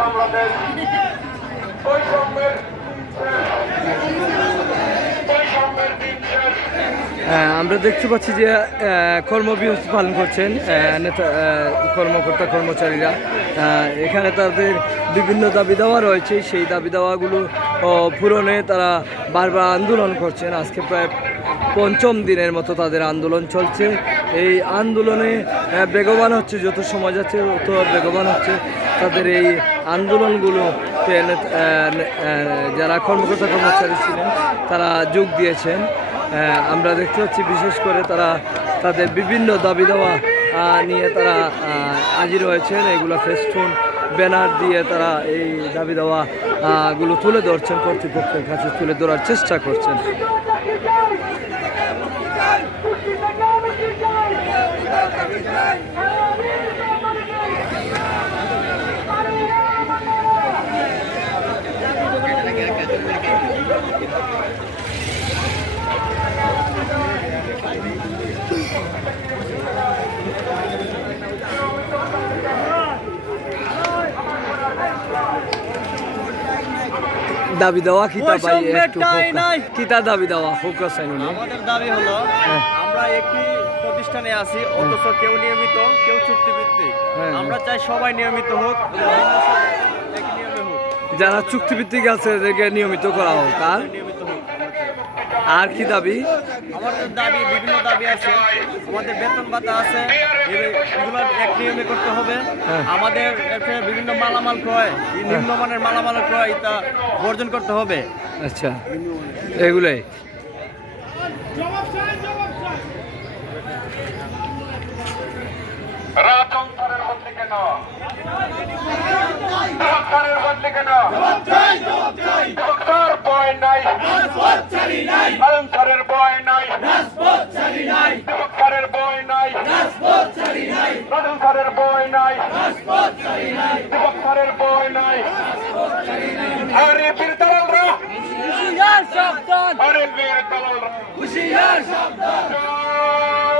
বাংলাদেশ আমরা দেখতে পাচ্ছি যে কর্মবিরতি পালন করছেন নেতা কর্মকর্তা কর্মচারীরা। এখানে তাদের বিভিন্ন দাবি দাওয়া রয়েছে, সেই দাবি দাওয়াগুলো পূরণে তারা বারবার আন্দোলন করছেন। আজকে প্রায় পঞ্চম দিনের মতো তাদের আন্দোলন চলছে। এই আন্দোলনে বেগবান হচ্ছে, যত সময় যাচ্ছে তত বেগবান হচ্ছে তাদের এই আন্দোলনগুলো। যারা কর্মকর্তা কর্মচারী ছিলেন তারা যোগ দিয়েছেন। আমরা দেখতে পাচ্ছি বিশেষ করে তারা তাদের বিভিন্ন দাবি দাওয়া নিয়ে তারা হাজির হয়েছেন। এগুলো ফেস্টুন ব্যানার দিয়ে তারা এই দাবি দাওয়াগুলো তুলে ধরছেন, কর্তৃপক্ষের কাছে তুলে ধরার চেষ্টা করছেন। দাবি দেওয়া কিতা ভাই, একটু কিতা দাবি দেওয়া ফোকাস আইনি। আমাদের দাবি হলো আমরা একটি প্রতিষ্ঠানে আছি, অথচ কেউ নিয়মিত কেউ চুক্তিভিত্তিক। আমরা চাই সবাই নিয়মিত হোক, যারা চুক্তিভিত্তিক আছে তাদেরকে নিয়মিত করা হোক। আর নিয়মিত হোক। আর কি দাবি? আমাদের দাবি বিভিন্ন দাবি আছে, আমাদের বেতন ভাতা আছে, এগুলো এক নিয়মে করতে হবে। আমাদের বিভিন্ন মালামাল ক্রয়, নিম্নমানের মালামাল ক্রয় তা বর্জন করতে হবে। আচ্ছা, এগুলাই হুশিয়ার সাবধান।